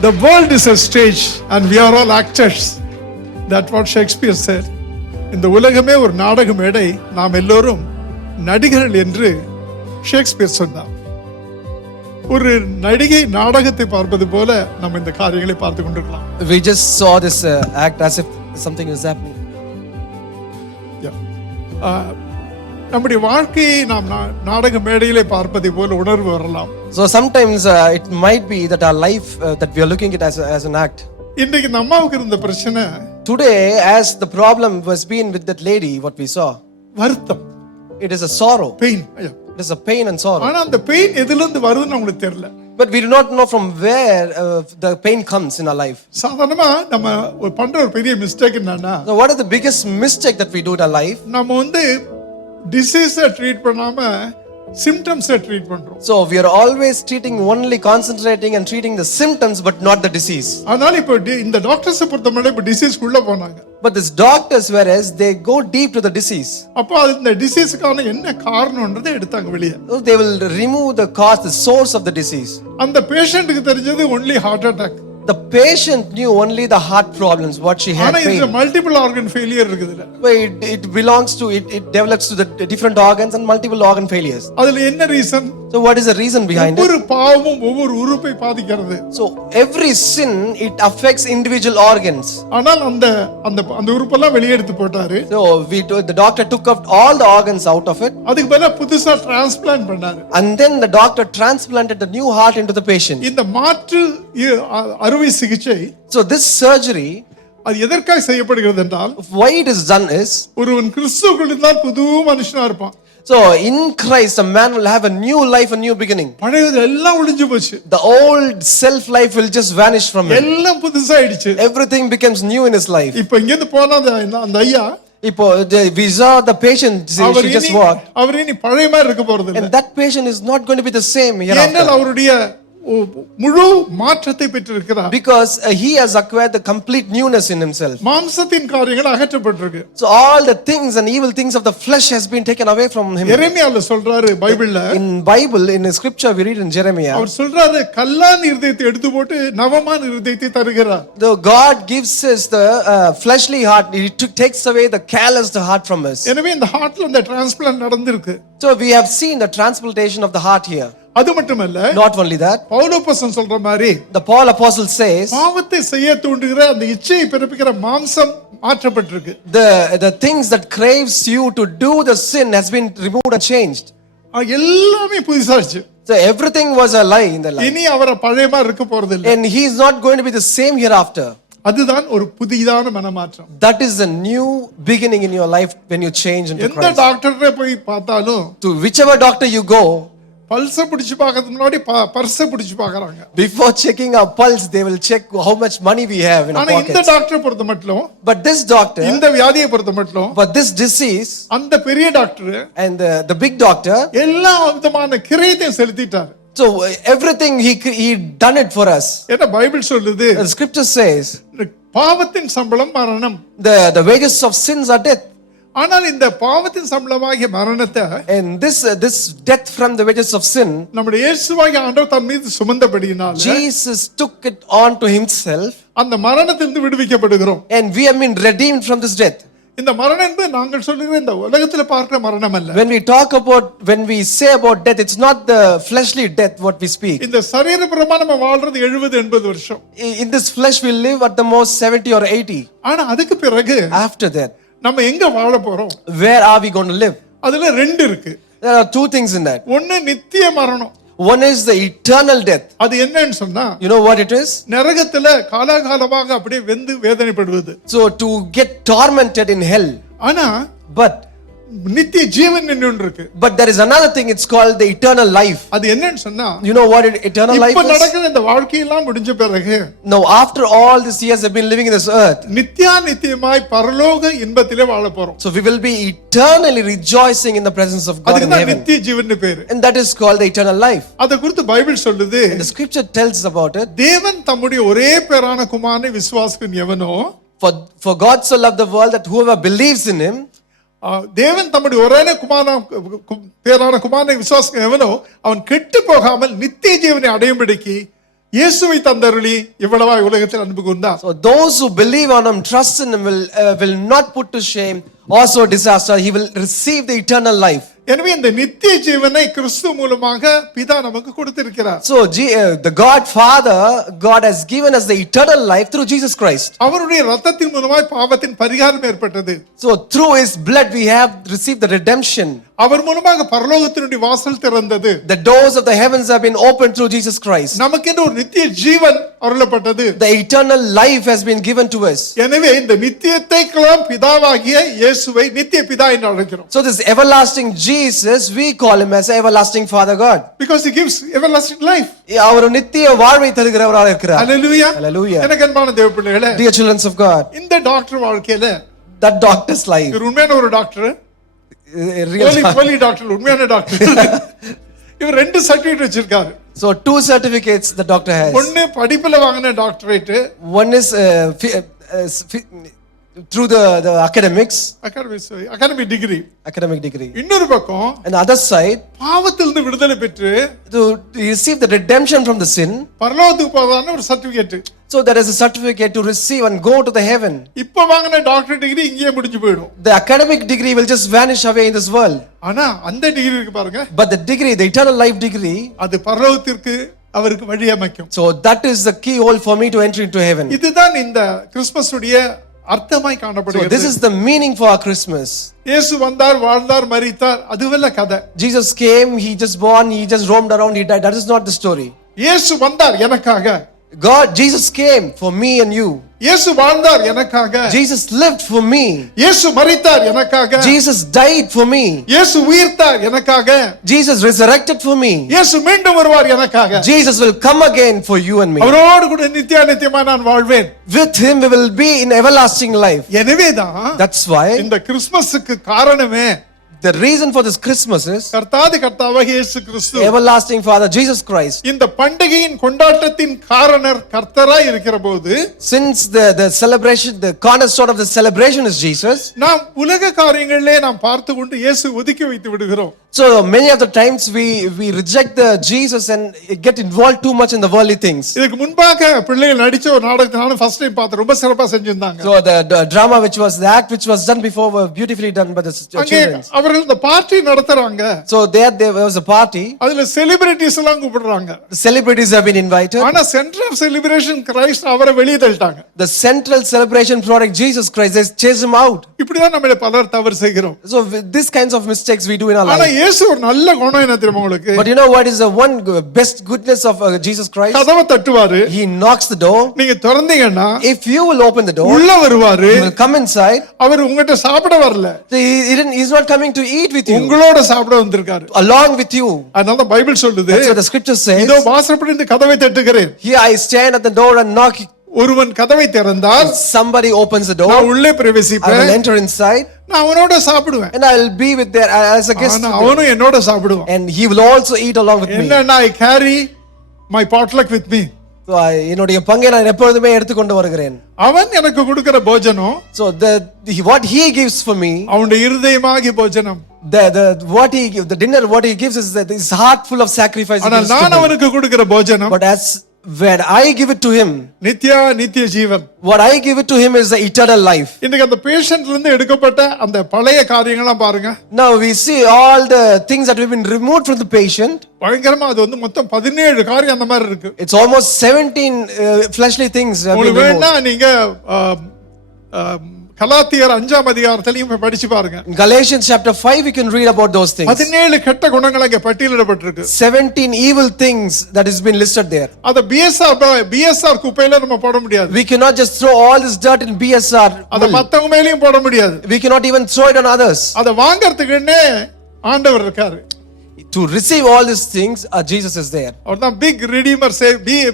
The world is a stage and we are all actors. That's what Shakespeare said. இந்த உலகமே ஒரு நாடக மேடை, நாம் எல்லோரும் நடிகர்கள் என்று ஷேக்ஸ்பியர் சொன்னார். ஒரு நடிகை நாடகத்தை பார்ப்பது போல நம்ம இந்த காரியங்களை பார்த்து கொண்டிருக்கலாம். We just saw this act as if something is happening. நம்முடைய வாழ்க்கையை நாம் நாடக மேடையிலே பார்ப்பதை போல உணர்வு வரலாம். So sometimes it might be that our life that we are looking at as an act. இன்றைக்கு இந்த அம்மாவுக்கு இருந்த பிரச்சனை, Today, as the problem was being with that lady, what we saw, வருத்தம், it is a sorrow. Pain. It is a pain and sorrow. ஆனா அந்த பெயின் எதில இருந்து வருதுன்னு நமக்கு தெரியல. But we do not know from where the pain comes in our life. சாதாரணமா நம்ம பண்ற ஒரு பெரிய மிஸ்டேக் என்னன்னா, So what is the biggest mistake that we do in our life? நம்ம வந்து டிசீஸை ட்ரீட் பண்ணாம சிம்டம்ஸை ட்ரீட் பண்றோம். So we are always only concentrating and treating the symptoms but not the disease. அதனால இப்போ இந்த டாக்டர்ஸ் பொறுத்தவரை இப்போ டிசீஸ்க்குள்ள போனாங்க. But these doctors, whereas they go deep to the disease. அப்போ இந்த டிசீஸ்க்கான என்ன காரணம்ன்றதை எடுத்தாங்க வெளியே. So they will remove the cause, the source of the disease. அந்த பேஷண்ட்டுக்கு தெரிஞ்சது only heart attack. The patient knew only the heart problems, what she had. ஆனா இந்த மல்டிபிள் ஆர்கன் ஃபெயிலியர் இருக்குதுல. It belongs to it develops to the different organs and multiple organ failures. அதுல என்ன reason? So what is the reason behind it? ஒவ்வொரு பாவமும் ஒவ்வொரு உறுப்பை பாதிக்கிறது. So every sin, it affects individual organs. ஆனால் அந்த உறுப்பெல்லாம் வெளியே எடுத்து போட்டாரு. So the doctor took out all the organs out of it. அதுக்கு பதிலா புதுசா டிரான்ஸ்பிளான்ட் பண்ணாரு. And then the doctor transplanted the new heart into the patient. இந்த மாற்று அறுவை சிகிச்சை, So this surgery, அது எதற்காக செய்யப்படுகிறது என்றால், why it is done is, ஒருவன் கிறிஸ்துவுக்குள் இருந்தால் புது மனுஷனா இருப்பான். so in Christ a man will have a new life, a new beginning. பழையது எல்லாம் ஒளிஞ்சு போச்சு. The old self life will just vanish from him. எல்லாம் புதுசாயிடுச்சு. Everything becomes new in his life. இப்போ இங்க இருந்து போனா அந்த ஐயா, இப்போ we saw the patient, she just walked, அவர் இனி பழைய மாதிரி இருக்க போறது இல்ல. and that patient is not going to be the same hereafter. ஏனென்றால் அவருடைய முழு மாற்றத்தை பெற்றிருக்கிறார். Because he has acquired the complete newness in himself. மாம்சத்தின் காரியங்கள் அகற்றப்பட்டிருக்கு. So all the things and evil things of the flesh has been taken away from him. எரேமியால சொல்றாரு பைபிள்ல, In Bible, in scripture we read in Jeremiah, அவர் சொல்றாரு கல்லான இருதயத்தை எடுத்து போட்டு நவமான இருதயத்தை தருகிறார். though God gives us the fleshly heart, he takes away the calloused heart from us. எனவே இந்த ஹார்ட்ல அந்த டிரான்ஸ்பிளான்ட் நடந்திருக்கு. So we have seen the transplantation of the heart here. அது மட்டுமல்ல, Not only that, பவுலோபோசன் சொல்ற மாதிரி the Paul apostle says, பாவத்தை செய்ய தூண்டுகிற அந்த இச்சையை பிறப்பிக்கிற மாம்சம் மாற்றப்பட்டிருக்கு. the things that craves you to do the sin has been removed and changed. எல்லாமே புதுசாச்சு. So everything was a lie in the life. இனி அவரை பழைய மாதிரி இருக்க போறது இல்ல. And he is not going to be the same hereafter. அதுதான் ஒரு புதிதான மனமாற்றம். That is a new beginning in your life when you change into எந்த Christ. டாக்டர்கிட்ட போய் பார்த்தாலும், To whichever doctor you go, பல்ஸை பிடிச்சு பார்க்கறதுக்கு முன்னாடி பர்ஸை பிடிச்சு பார்க்கறாங்க. before checking our pulse, they will check how much money we have in our ஆனா இந்த pockets. டாக்டரை பொறுத்த மட்டும், But this doctor, இந்த வியாதியை பொறுத்த மட்டும், but this disease, அந்த பெரிய doctor and the big doctor, எல்லா விதமான கிரயத்தையும் செலுத்திட்டார். so everything he done it for us. ஏன்னா பைபிள் சொல்லுது, The scripture says, பாவத்தின் சம்பளம் மரணம். the wages of sins are death. ஆனால் இந்த பாவத்தின் சம்பளமாகிய மரணத்தை, And this death from the wages of sin, நம்முடைய இயேசுவாகிய ஆண்டவர் தன் மீது சுமந்தபடியினால Jesus took it on to himself, அந்த மரணத்திலிருந்து விடுவிக்கப்படுகிறோம். and we have been redeemed from this death. இந்த மரணம் என்பது நாங்கள் சொல்லுகிற இந்த உலகத்துல பார்க்கிற மரணம் அல்ல. When we say about death, it's not the fleshly death what we speak. இந்த சரீரபரமா நம்ம வாழ்றது 70-80 வருஷம். In this flesh we live at the most 70 or 80. ஆனா அதுக்கு பிறகு After that, நம்ம எங்க வாழ போறோம்? where are we going to live? அதுல ரெண்டு இருக்கு. There are two things in that. ஒன்னு நித்திய மரணம். One is the eternal death. அது என்னன்னு சொன்னா, You know what it is? நரகத்துல காலாகாலமாக அப்படியே வெந்து வேதனைப்படுவது. So to get tormented in hell. ஆனா But நித்திய ஜீவன் இன்னொன்று இருக்கு. But there is another thing, it's called the eternal life. அது என்னன்னு சொன்னா, You know what eternal life இப்ப is? நடக்கிற இந்த வாழ்க்கையெல்லாம் முடிஞ்ச பிறகு, Now after all these years have been living in this earth, நித்தியமாய் பரலோக இன்பத்திலே வாழ போறோம். so we will be eternally rejoicing in the presence of God in அதுக்கு தான் heaven. நித்திய ஜீவன் பேரு. And that is called the eternal life. அத குறித்து பைபிள் சொல்லுது, And the scripture tells about it. தேவன் தம்முடைய ஒரே பேரான குமாரனை விசுவாசிக்கும் எவனோ, For God so loved the world that whoever believes in him, தேவன் தம்முடைய ஒரே பேரான குமாரனை விசுவாசிக்கும் எவனோ அவன் கெட்டு போகாமல் நித்திய ஜீவனை அடையும்படிக்கு இயேசுவை தந்தருளி இவ்வளவாய் உலகத்தில் அன்பு கூர்ந்தார். So those who believe on him, trust in him, will not put to shame also disaster. He will receive the eternal life. எனவே இந்த நித்திய ஜீவனை கிறிஸ்து மூலமாக பிதா நமக்கு கொடுத்திருக்கிறார். So the God Father, God has given us the eternal life through Jesus Christ. அவருடைய இரத்தத்தின் மூலமாய் பாவத்தின் பரிகாரம் ஏற்பட்டது. So through his blood we have received the redemption. அவர் மூலமாக பரலோகத்தினுடைய வாசல் திறந்தது. The doors of the heavens have been opened through Jesus Christ. நமக்கென்று ஒரு நித்திய ஜீவன் அருளப்பட்டது. The eternal life has been given to us. எனவே இந்த நித்தியத்தைக்கெல்லாம் பிதாவாகிய இயேசுவை நித்திய பிதா என்று அழைக்கிறோம். So this everlasting Jesus, we call him as everlasting Father God. Because he gives everlasting life. அவர் நித்திய வாழ்வை தருகிறவராக இருக்கிறார். Hallelujah. Hallelujah. எனக்கு அன்பான தேவ பிள்ளைகளே, Dear children of God, இந்த டாக்டர் வாழ்க்கையில that doctor's life, இவர் உண்மையான ஒரு டாக்டர், real போலி டாக்டர், உண்மையான டாக்டர். இவர் 2 சர்டிபிகேட் வச்சிருக்காரு. So 2 certificates the doctor has. ஒன்னு படிப்புல வாங்கின doctorate, One is through the academic degree. academic degree. இன்னொரு பக்கம் And the other side, பாவத்திலிருந்து விடுதலை பெற்று to receive the redemption from the sin. பரலோகத்துக்கு போறதான ஒரு certificate. So there is a certificate to receive and go to the heaven. இப்ப வாங்கின டாக்டர் டிகிரி இங்கேயே முடிஞ்சு போயிடும். The academic degree will just vanish away in this world. ஆனா அந்த டிகிரி இருக்கு பாருங்க, But the degree, the eternal life degree, அது பரலோகத்திற்கு அவருக்கு வழி அமைக்கும். so that is the keyhole for me to enter into heaven. இதுதான் இந்த கிறிஸ்மஸ் உடைய அர்த்தமாய் So காணப்படுகிறது. this is the meaning for our Christmas. இயேசு வந்தார், வாழ்ந்தார், மரித்தார், அதுவல்ல கதை. Jesus came, he just born, he just roamed around, he died. That is not the story. இயேசு வந்தார் எனக்காக. Jesus came for me and you. இயேசு வாழ்ந்தார் எனக்காக. Jesus lived for me. இயேசு மரித்தார் எனக்காக. Jesus died for me. இயேசு உயிர்த்தார் எனக்காக. Jesus resurrected for me. இயேசு மீண்டும் வருவார் எனக்காக. Jesus will come again for you and me. அவரோடு கூட நித்தியமாய் நான் வாழ்வேன். With him we will be in everlasting life. எனவேதான் That's why இந்த கிறிஸ்மஸுக்கு காரணமே, the reason for this Christmas is கர்த்தாதி கர்த்தாவாகிய இயேசு கிறிஸ்து. everlasting Father Jesus Christ. இந்த பண்டிகையின் கொண்டாட்டத்தின் காரணர் கர்த்தராய் இருக்கிறபோது, Since the celebration, the cornerstone of the celebration is Jesus. நாம் உலக காரியங்களிலே நாம் பார்த்து கொண்டு இயேசு ஒதுக்கி வைத்து விடுகிறோம். So many of the times we reject the Jesus and get involved too much in the worldly things. இதுக்கு முன்பாக பிள்ளைகள் நடிச்ச ஒரு நாடகத்தை நானும் ஃபர்ஸ்ட் டைம் பார்த்தேன். ரொம்ப சிறப்பா செஞ்சிருந்தாங்க. So the drama which was the act which was done before were beautifully done by the children. அவர்கள் இந்த பார்ட்டி நடத்துறாங்க. So there was a party. அதுல செலிபிரிட்டிஸ் எல்லாம் கூப்பிடுறாங்க. The celebrities have been invited. ஆனா சென்டர் ஆஃப் செலிப்ரேஷன் கிரைஸ்ட் அவரை வெளியே தள்ளிட்டாங்க. The central celebration product Jesus Christ, they chased him out. இப்படிதான் நம்ம பலர் தவறு செய்கிறோம். So these kinds of mistakes we do in our ஆனா life. இயேசு ஒரு நல்ல குணம் என்ன தெரியுமா உங்களுக்கு? But you know what is the one best goodness of Jesus Christ? கதவை தட்டுவாரு. He knocks the door. நீங்க திறந்தீங்கன்னா If you will open the door, உள்ள வருவாரு. he will come inside. அவர் உங்ககிட்ட சாப்பிட வரல. He's not coming to eat with you. உங்களோட சாப்பிட வந்திருக்காரு. Along with you. அதனால பைபிள் சொல்லுது, That's what the scripture says. இதோ வாசற்படி இந்த கதவை தட்டுகிறேன். Here I stand at the door and knock. ஒருவன் கதவை திறந்தால் Somebody opens the door. நான் உள்ளே I will பிரவேசிப்பேன். enter inside. நான் அவனோட சாப்பிடுவேன். And I will be with there as a guest. ஆனா அவனும் என்னோட சாப்பிடுவான். And he will also eat along with me. என்னன்னா I carry my potluck with me. So என்னுடைய பங்கை நான் எப்பொழுதுமே எடுத்துக்கொண்டு வருகிறேன். அவன் எனக்கு கொடுக்கிற போஜனம், So what he gives for me, அவனுடைய இருதயமாகிய போஜனம். the dinner what he gives is that his heart full of sacrifice. he ஆனால் gives to நான் me. அவனுக்கு கொடுக்கிற போஜனம் But when I give it to him, நித்திய ஜீவன். what I give it to him is the eternal life. இன்னைக்கு அந்த பேஷண்ட்ல இருந்து எடுக்கப்பட்ட அந்த பழைய காரியங்கள்லாம் பாருங்க. Now we see all the things that have been removed from the patient. பயங்கரமா அது வந்து மொத்தம் 17 காரியம் அந்த மாதிரி இருக்கு. It's almost 17 fleshly things have been உங்களுக்கு removed. வேணா நீங்க கலாத்தியர் 5ஆம் அதிகாரத்திலையும் படிச்சு பாருங்க. In Galatians chapter 5 we can read about those things. 17 கெட்ட குணங்கள் அங்க பட்டியலிடப்பட்டிருக்கு. 17 evil things that has been listed there. அத பிஎஸ்ஆர் குப்பையில நம்ம போட முடியாது. We cannot just throw all this dirt in BSR. அத மத்தவங்க மேலயும் போட முடியாது. We cannot even throw it on others. அத வாங்குறதுக்குன்னே ஆண்டவர் இருக்காரு. To receive all these things, Jesus is there. அவர்தான் big redeemer,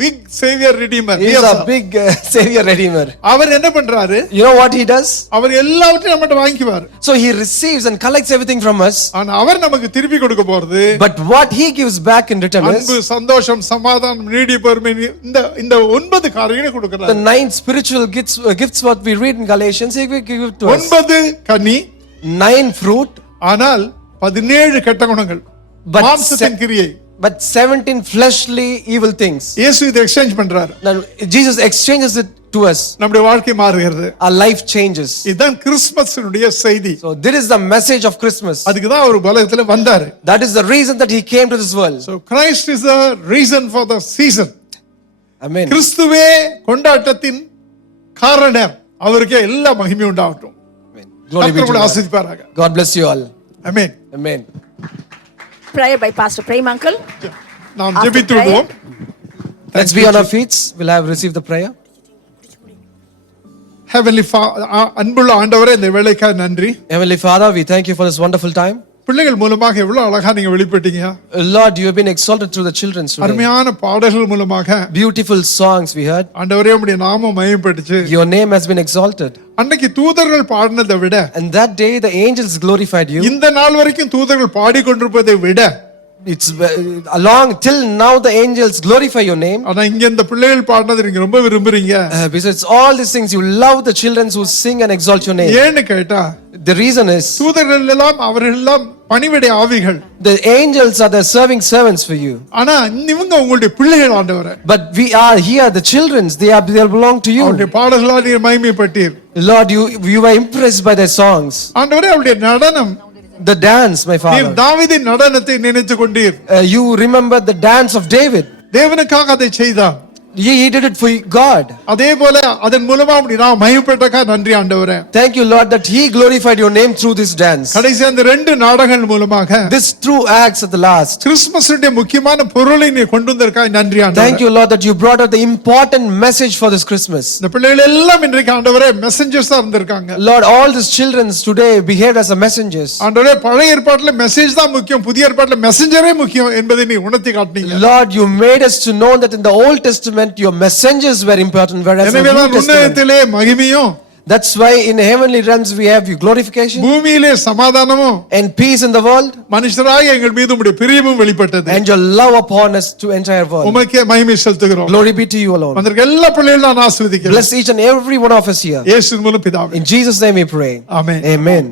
big saviour redeemer. He is a big savior redeemer. அவர் என்ன பண்றாரு? You know what he does? அவர் எல்லாவற்றையும் நம்மட்ட வாங்கிக்குவார். So he receives and collects everything from us. ஆனா அவர் நமக்கு திருப்பி கொடுக்க போறது, But what he gives back in return is அன்பு, சந்தோஷம், சமாதானம், நீடிய பொறுமை, இந்த 9 காரியங்களை கொடுக்கிறார். the 9 spiritual gifts what we read in Galatians. He will give it to us. 9 கனி, 9 fruit, ஆனால் 17 கெட்ட குணங்கள். but மாம்சத்தின் கிரியை. but 17 fleshly evil things. இயேசு இதை எக்ஸ்சேஞ்ச் பண்றாரு. Now Jesus exchanges it to us. நம்முடைய வாழ்க்கை மாறுகிறது. Our life changes. இதுதான் கிறிஸ்மஸினுடைய செய்தி. So this is the message of Christmas. அதுக்கு தான் அவர் உலகத்துல வந்தாரு. That is the reason that he came to this world. So Christ is the reason for the season. Amen. கிறிஸ்துவே கொண்டாட்டத்தின் காரணர். அவருக்கே எல்லா மகிமையும் உண்டாகட்டும். Amen. Glory be to கர்த்தர் God. ஆசீர்வதிப்பாராக. God bless you all. Amen. Amen. Prayer by Pastor Prem uncle. நாம் After ஜெபித்து prayer. விடுவோம். Let's be on our feet. We'll have received the prayer. Heavenly Father, அன்புள்ள ஆண்டவரே இந்த வேளைக்காக நன்றி. Heavenly Father, we thank you for this wonderful time. பிள்ளைகள் மூலமாக எவ்வளவு அழகா நீங்க வெளிப்பட்டீங்க. Lord, you have been exalted through the children today. அருமையான பாடல்கள் மூலமாக Beautiful songs we heard. ஆண்டவரே உம்முடைய நாமம் மகிமைப்பட்டுச்சு. Your name has been exalted. அன்னைக்கு தூதர்கள் பாடினதை விட And that day the angels glorified you. இந்த நாள் வரைக்கும் தூதர்கள் பாடிக்கொண்டிருப்பதை விட It's along till now the angels glorify your name. ஆனா இங்க இந்த பிள்ளைகள் பாடினதை நீங்க ரொம்ப விரும்புறீங்க. Besides all these things, you love the children who sing and exalt your name. ஏன்னு கேட்டா The reason is தூதர்கள் எல்லாம் அவர்கள் எல்லாம் பணிவிடை ஆவிகள். the angels are the serving servants for you. ஆனா இவங்க உங்களுடைய பிள்ளைகள் ஆண்டவரே. But we are here, the children's, they belong to you. அவருடைய பாடல்களால் நீர் மகிமைப்பட்டீர். Lord, you were impressed by their songs. ஆண்டவரே அவருடைய நடனம் The dance, my நீர் father. தாவீதின் நடனத்தை நினைத்து கொண்டீர். You remember the dance of David. தேவனுக்காக அதை செய்தார். He did it for God. அதே போல அதன் மூலமா நான் மகிமைப்பட்டதற்காக நன்றி ஆண்டவரே. Thank you, Lord, that He glorified your name through this dance. கடைசி அந்த ரெண்டு நாடகங்கள் மூலமாக This true acts at the last. கிறிஸ்துமஸுடைய முக்கியமான பொருளை நீ கொண்டு வந்ததற்காக நன்றி ஆண்டவரே. Thank you, Lord, that you brought out the important message for this Christmas. இந்த பிள்ளைகள் எல்லாம் இன்றைக்கு ஆண்டவரே மெசஞ்சர்ஸா இருந்திருக்காங்க. Lord, all these children today behaved as a messengers. ஆண்டவரே பழைய ஏற்பாட்டுல மெசேஜ் தான் முக்கியம், புதிய ஏற்பாட்டுல மெசஞ்சரே முக்கியம் என்பதை நீ உணர்த்தி காட்டினீங்க. Lord, you made us to know that in the Old Testament your messengers were important, whereas in the எனவே New தான் Testament, உன்னதத்திலே மகிமையும் that's why in heavenly realms we have your glorification பூமியிலே சமாதானமும் and peace in the world, மனுஷராக எங்கள் மீது உம்முடைய பிரியமும் வெளிப்பட்டது. and your love upon us to entire world. உமக்கே மகிமை செலுத்துகிறோம். Glory be to you alone. வந்திருக்க எல்லா பிள்ளைகளும் நான் ஆசீர்வதிக்கிறேன். Bless each and every one of us here. இயேசுவின் மூலம் பிதாவே. In Jesus' name we pray. Amen. Amen.